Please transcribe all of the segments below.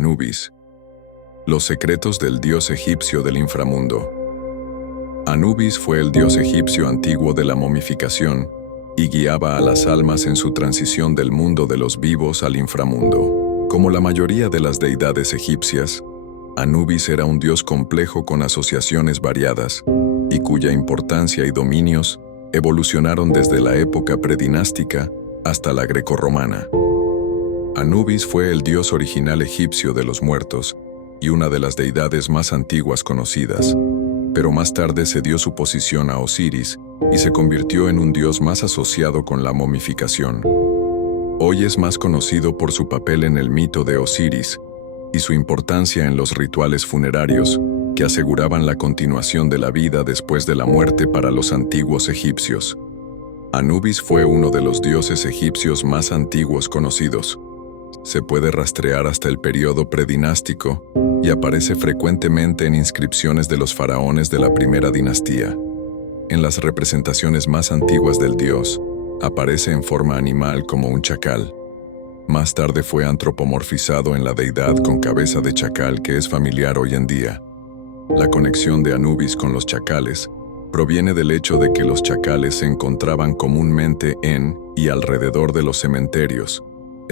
Anubis. Los secretos del dios egipcio del inframundo. Anubis fue el dios egipcio antiguo de la momificación y guiaba a las almas en su transición del mundo de los vivos al inframundo. Como la mayoría de las deidades egipcias, Anubis era un dios complejo con asociaciones variadas y cuya importancia y dominios evolucionaron desde la época predinástica hasta la grecorromana. Anubis fue el dios original egipcio de los muertos y una de las deidades más antiguas conocidas, pero más tarde cedió su posición a Osiris y se convirtió en un dios más asociado con la momificación. Hoy es más conocido por su papel en el mito de Osiris y su importancia en los rituales funerarios que aseguraban la continuación de la vida después de la muerte para los antiguos egipcios. Anubis fue uno de los dioses egipcios más antiguos conocidos. Se puede rastrear hasta el periodo predinástico y aparece frecuentemente en inscripciones de los faraones de la primera dinastía. En las representaciones más antiguas del dios, aparece en forma animal como un chacal. Más tarde fue antropomorfizado en la deidad con cabeza de chacal que es familiar hoy en día. La conexión de Anubis con los chacales proviene del hecho de que los chacales se encontraban comúnmente en y alrededor de los cementerios,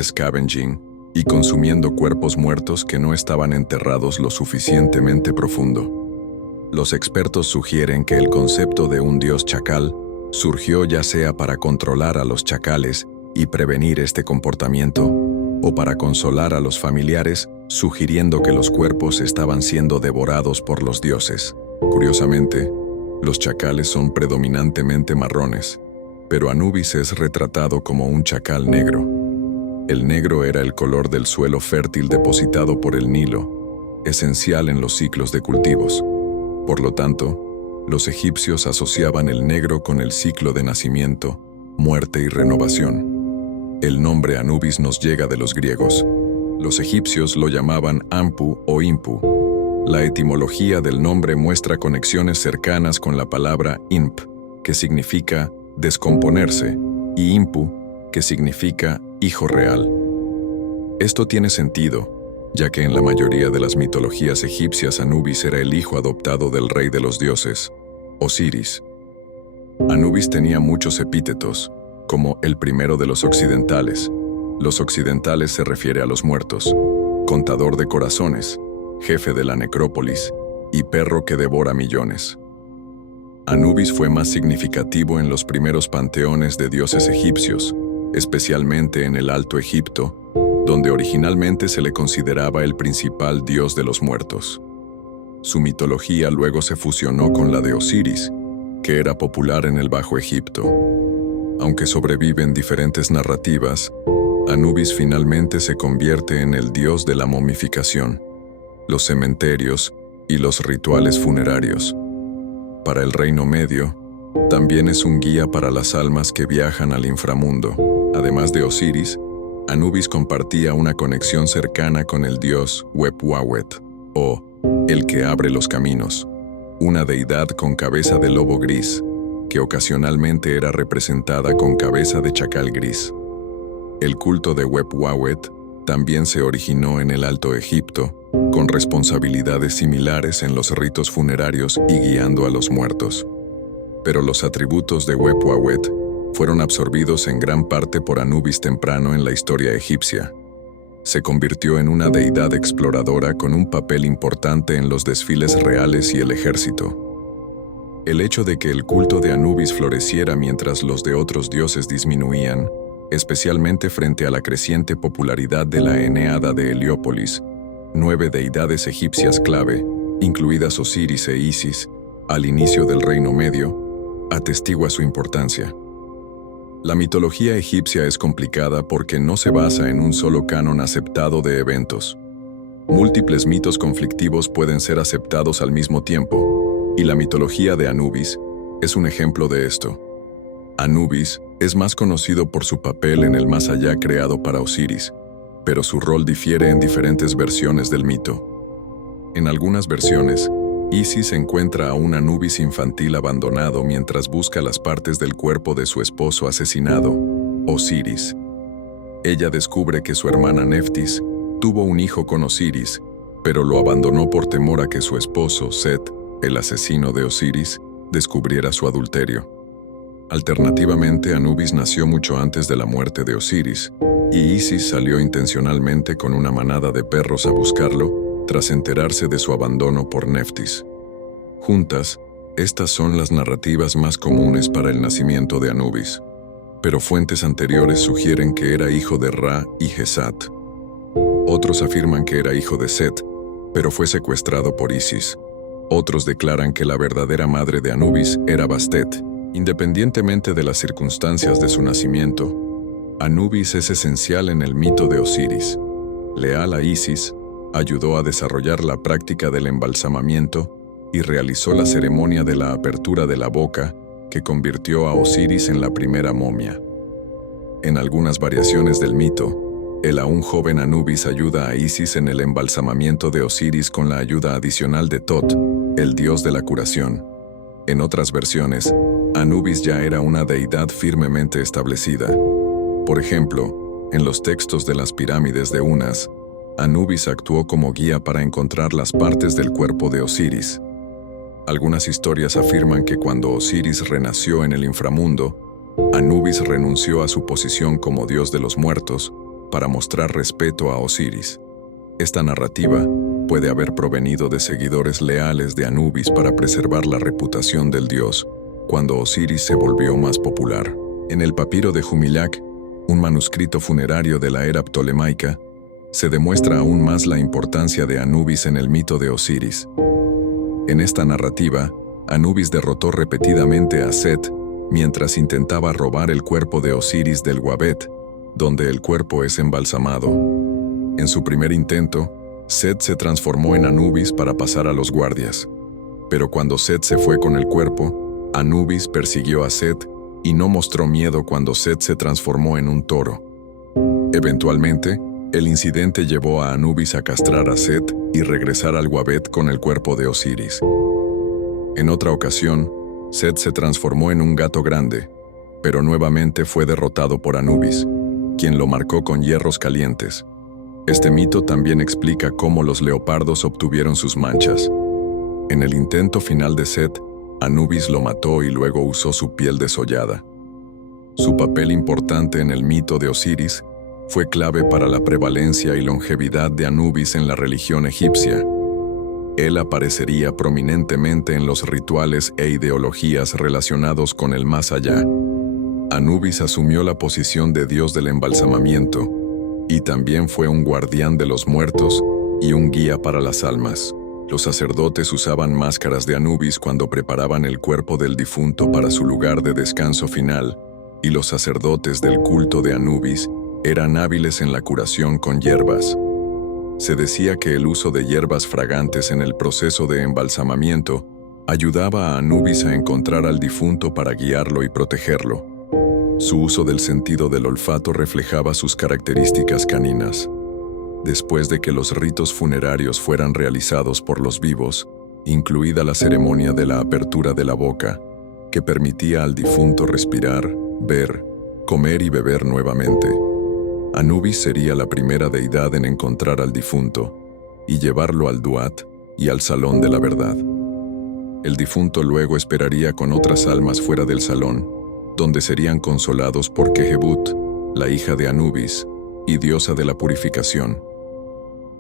scavenging y consumiendo cuerpos muertos que no estaban enterrados lo suficientemente profundo. Los expertos sugieren que el concepto de un dios chacal surgió ya sea para controlar a los chacales y prevenir este comportamiento, o para consolar a los familiares, sugiriendo que los cuerpos estaban siendo devorados por los dioses. Curiosamente, los chacales son predominantemente marrones, pero Anubis es retratado como un chacal negro. El negro era el color del suelo fértil depositado por el Nilo, esencial en los ciclos de cultivos. Por lo tanto, los egipcios asociaban el negro con el ciclo de nacimiento, muerte y renovación. El nombre Anubis nos llega de los griegos. Los egipcios lo llamaban Ampu o Impu. La etimología del nombre muestra conexiones cercanas con la palabra Imp, que significa descomponerse, y Impu, que significa hijo real. Esto tiene sentido, ya que en la mayoría de las mitologías egipcias Anubis era el hijo adoptado del rey de los dioses, Osiris. Anubis tenía muchos epítetos, como el primero de los occidentales. Los occidentales se refiere a los muertos, contador de corazones, jefe de la necrópolis y perro que devora millones. Anubis fue más significativo en los primeros panteones de dioses egipcios, especialmente en el Alto Egipto, donde originalmente se le consideraba el principal dios de los muertos. Su mitología luego se fusionó con la de Osiris, que era popular en el Bajo Egipto. Aunque sobreviven diferentes narrativas, Anubis finalmente se convierte en el dios de la momificación, los cementerios y los rituales funerarios. Para el Reino Medio, también es un guía para las almas que viajan al inframundo. Además de Osiris, Anubis compartía una conexión cercana con el dios Web-Wawet, o el que abre los caminos, una deidad con cabeza de lobo gris, que ocasionalmente era representada con cabeza de chacal gris. El culto de Web-Wawet también se originó en el Alto Egipto, con responsabilidades similares en los ritos funerarios y guiando a los muertos. Pero los atributos de Web-Wawet fueron absorbidos en gran parte por Anubis temprano en la historia egipcia. Se convirtió en una deidad exploradora con un papel importante en los desfiles reales y el ejército. El hecho de que el culto de Anubis floreciera mientras los de otros dioses disminuían, especialmente frente a la creciente popularidad de la Eneada de Heliópolis, 9 deidades egipcias clave, incluidas Osiris e Isis, al inicio del Reino Medio, atestigua su importancia. La mitología egipcia es complicada porque no se basa en un solo canon aceptado de eventos. Múltiples mitos conflictivos pueden ser aceptados al mismo tiempo, y la mitología de Anubis es un ejemplo de esto. Anubis es más conocido por su papel en el más allá creado para Osiris, pero su rol difiere en diferentes versiones del mito. En algunas versiones, Isis encuentra a un Anubis infantil abandonado mientras busca las partes del cuerpo de su esposo asesinado, Osiris. Ella descubre que su hermana Neftis tuvo un hijo con Osiris, pero lo abandonó por temor a que su esposo, Set, el asesino de Osiris, descubriera su adulterio. Alternativamente, Anubis nació mucho antes de la muerte de Osiris, y Isis salió intencionalmente con una manada de perros a buscarlo, tras enterarse de su abandono por Neftis. Juntas, estas son las narrativas más comunes para el nacimiento de Anubis, pero fuentes anteriores sugieren que era hijo de Ra y Gesat. Otros afirman que era hijo de Set, pero fue secuestrado por Isis. Otros declaran que la verdadera madre de Anubis era Bastet. Independientemente de las circunstancias de su nacimiento, Anubis es esencial en el mito de Osiris. Leal a Isis, ayudó a desarrollar la práctica del embalsamamiento y realizó la ceremonia de la apertura de la boca, que convirtió a Osiris en la primera momia. En algunas variaciones del mito, el aún joven Anubis ayuda a Isis en el embalsamamiento de Osiris con la ayuda adicional de Tot, el dios de la curación. En otras versiones, Anubis ya era una deidad firmemente establecida. Por ejemplo, en los textos de las pirámides de Unas, Anubis actuó como guía para encontrar las partes del cuerpo de Osiris. Algunas historias afirman que cuando Osiris renació en el inframundo, Anubis renunció a su posición como dios de los muertos para mostrar respeto a Osiris. Esta narrativa puede haber provenido de seguidores leales de Anubis para preservar la reputación del dios, cuando Osiris se volvió más popular. En el papiro de Humillac, un manuscrito funerario de la era ptolemaica, se demuestra aún más la importancia de Anubis en el mito de Osiris. En esta narrativa, Anubis derrotó repetidamente a Set mientras intentaba robar el cuerpo de Osiris del Wabet, donde el cuerpo es embalsamado. En su primer intento, Set se transformó en Anubis para pasar a los guardias. Pero cuando Set se fue con el cuerpo, Anubis persiguió a Set y no mostró miedo cuando Set se transformó en un toro. Eventualmente, el incidente llevó a Anubis a castrar a Set y regresar al Wabet con el cuerpo de Osiris. En otra ocasión, Set se transformó en un gato grande, pero nuevamente fue derrotado por Anubis, quien lo marcó con hierros calientes. Este mito también explica cómo los leopardos obtuvieron sus manchas. En el intento final de Set, Anubis lo mató y luego usó su piel desollada. Su papel importante en el mito de Osiris fue clave para la prevalencia y longevidad de Anubis en la religión egipcia. Él aparecería prominentemente en los rituales e ideologías relacionados con el más allá. Anubis asumió la posición de dios del embalsamamiento y también fue un guardián de los muertos y un guía para las almas. Los sacerdotes usaban máscaras de Anubis cuando preparaban el cuerpo del difunto para su lugar de descanso final, y los sacerdotes del culto de Anubis eran hábiles en la curación con hierbas. Se decía que el uso de hierbas fragantes en el proceso de embalsamamiento ayudaba a Anubis a encontrar al difunto para guiarlo y protegerlo. Su uso del sentido del olfato reflejaba sus características caninas. Después de que los ritos funerarios fueran realizados por los vivos, incluida la ceremonia de la apertura de la boca, que permitía al difunto respirar, ver, comer y beber nuevamente, Anubis sería la primera deidad en encontrar al difunto y llevarlo al Duat y al Salón de la Verdad. El difunto luego esperaría con otras almas fuera del salón, donde serían consolados por Kehebut, la hija de Anubis y diosa de la purificación.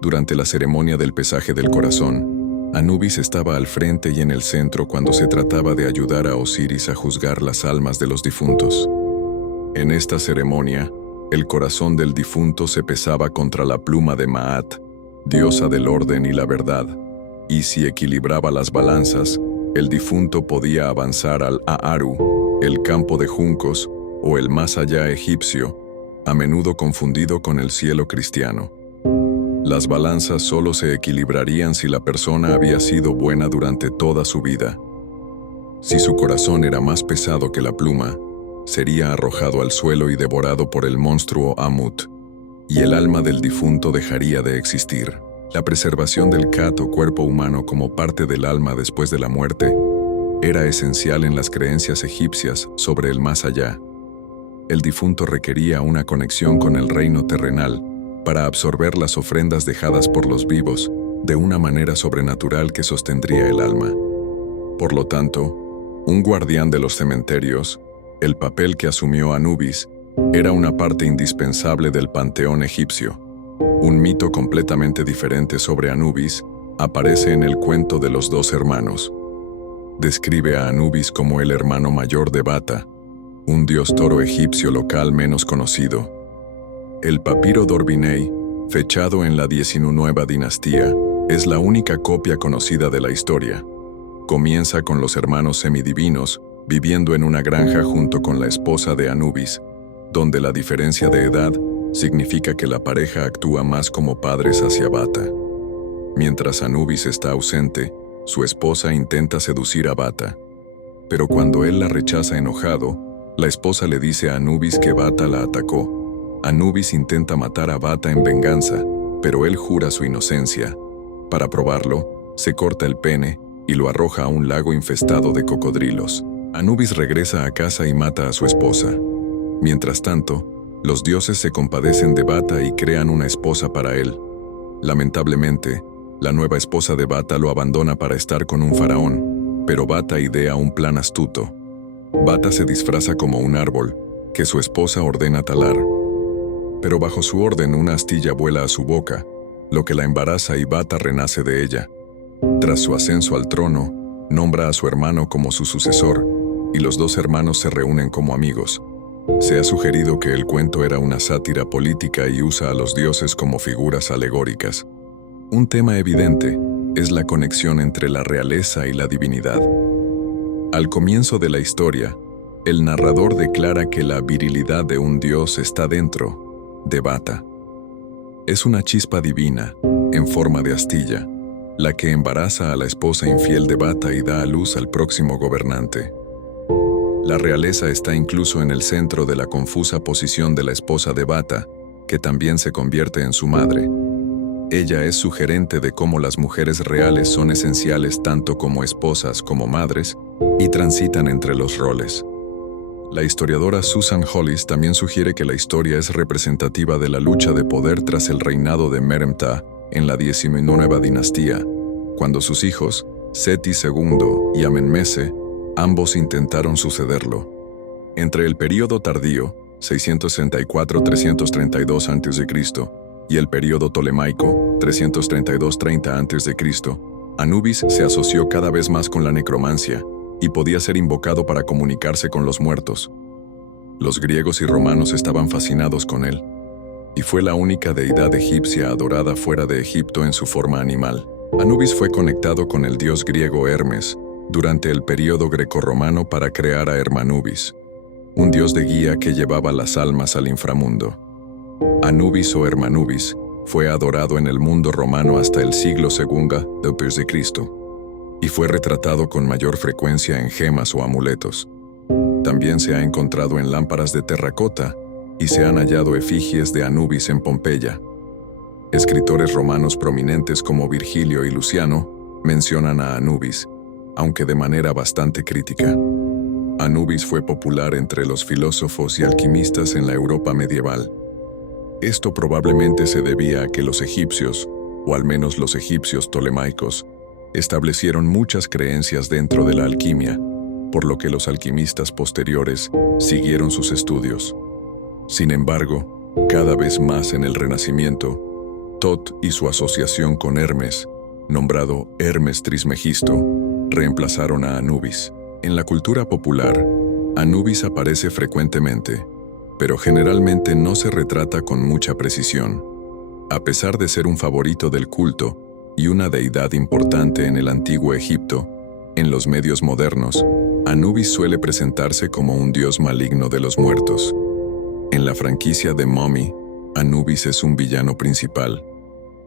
Durante la ceremonia del pesaje del corazón, Anubis estaba al frente y en el centro cuando se trataba de ayudar a Osiris a juzgar las almas de los difuntos. En esta ceremonia, el corazón del difunto se pesaba contra la pluma de Maat, diosa del orden y la verdad, y si equilibraba las balanzas, el difunto podía avanzar al Aaru, el campo de juncos o el más allá egipcio, a menudo confundido con el cielo cristiano. Las balanzas solo se equilibrarían si la persona había sido buena durante toda su vida. Si su corazón era más pesado que la pluma, sería arrojado al suelo y devorado por el monstruo Amut, y el alma del difunto dejaría de existir. La preservación del Kat o cuerpo humano como parte del alma después de la muerte era esencial en las creencias egipcias sobre el más allá. El difunto requería una conexión con el reino terrenal para absorber las ofrendas dejadas por los vivos de una manera sobrenatural que sostendría el alma. Por lo tanto, un guardián de los cementerios, el papel que asumió Anubis, era una parte indispensable del panteón egipcio. Un mito completamente diferente sobre Anubis aparece en el cuento de los dos hermanos. Describe a Anubis como el hermano mayor de Bata, un dios toro egipcio local menos conocido. El papiro d'Orbiney, fechado en la 19ª dinastía, es la única copia conocida de la historia. Comienza con los hermanos semidivinos viviendo en una granja junto con la esposa de Anubis, donde la diferencia de edad significa que la pareja actúa más como padres hacia Bata. Mientras Anubis está ausente, su esposa intenta seducir a Bata. Pero cuando él la rechaza enojado, la esposa le dice a Anubis que Bata la atacó. Anubis intenta matar a Bata en venganza, pero él jura su inocencia. Para probarlo, se corta el pene y lo arroja a un lago infestado de cocodrilos. Anubis regresa a casa y mata a su esposa. Mientras tanto, los dioses se compadecen de Bata y crean una esposa para él. Lamentablemente, la nueva esposa de Bata lo abandona para estar con un faraón, pero Bata idea un plan astuto. Bata se disfraza como un árbol, que su esposa ordena talar. Pero bajo su orden una astilla vuela a su boca, lo que la embaraza y Bata renace de ella. Tras su ascenso al trono, nombra a su hermano como su sucesor, y los dos hermanos se reúnen como amigos. Se ha sugerido que el cuento era una sátira política y usa a los dioses como figuras alegóricas. Un tema evidente es la conexión entre la realeza y la divinidad. Al comienzo de la historia, el narrador declara que la virilidad de un dios está dentro de Bata. Es una chispa divina, en forma de astilla, la que embaraza a la esposa infiel de Bata y da a luz al próximo gobernante. La realeza está incluso en el centro de la confusa posición de la esposa de Bata, que también se convierte en su madre. Ella es sugerente de cómo las mujeres reales son esenciales tanto como esposas como madres y transitan entre los roles. La historiadora Susan Hollis también sugiere que la historia es representativa de la lucha de poder tras el reinado de Meremta en la 19ª dinastía, cuando sus hijos, Seti II y Amenmese, ambos intentaron sucederlo. Entre el período tardío, 664-332 a.C., y el período tolemaico, 332-30 a.C., Anubis se asoció cada vez más con la necromancia y podía ser invocado para comunicarse con los muertos. Los griegos y romanos estaban fascinados con él, y fue la única deidad egipcia adorada fuera de Egipto en su forma animal. Anubis fue conectado con el dios griego Hermes durante el período grecorromano para crear a Hermanubis, un dios de guía que llevaba las almas al inframundo. Anubis o Hermanubis fue adorado en el mundo romano hasta el siglo II después de Cristo, y fue retratado con mayor frecuencia en gemas o amuletos. También se ha encontrado en lámparas de terracota y se han hallado efigies de Anubis en Pompeya. Escritores romanos prominentes como Virgilio y Luciano mencionan a Anubis, aunque de manera bastante crítica. Anubis fue popular entre los filósofos y alquimistas en la Europa medieval. Esto probablemente se debía a que los egipcios, o al menos los egipcios tolemaicos, establecieron muchas creencias dentro de la alquimia, por lo que los alquimistas posteriores siguieron sus estudios. Sin embargo, cada vez más en el Renacimiento, Tot y su asociación con Hermes, nombrado Hermes Trismegisto, reemplazaron a Anubis. En la cultura popular, Anubis aparece frecuentemente, pero generalmente no se retrata con mucha precisión. A pesar de ser un favorito del culto y una deidad importante en el antiguo Egipto, en los medios modernos, Anubis suele presentarse como un dios maligno de los muertos. En la franquicia de Mummy, Anubis es un villano principal.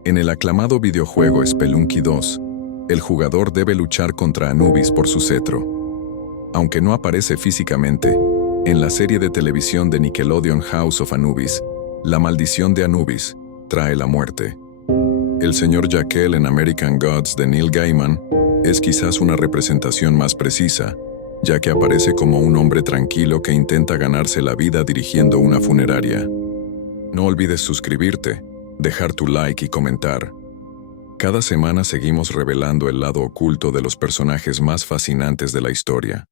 En el aclamado videojuego Spelunky 2, el jugador debe luchar contra Anubis por su cetro. Aunque no aparece físicamente, en la serie de televisión de Nickelodeon House of Anubis, la maldición de Anubis trae la muerte. El señor Jekyll en American Gods de Neil Gaiman es quizás una representación más precisa, ya que aparece como un hombre tranquilo que intenta ganarse la vida dirigiendo una funeraria. No olvides suscribirte dejar tu like y comentar. Cada semana seguimos revelando el lado oculto de los personajes más fascinantes de la historia.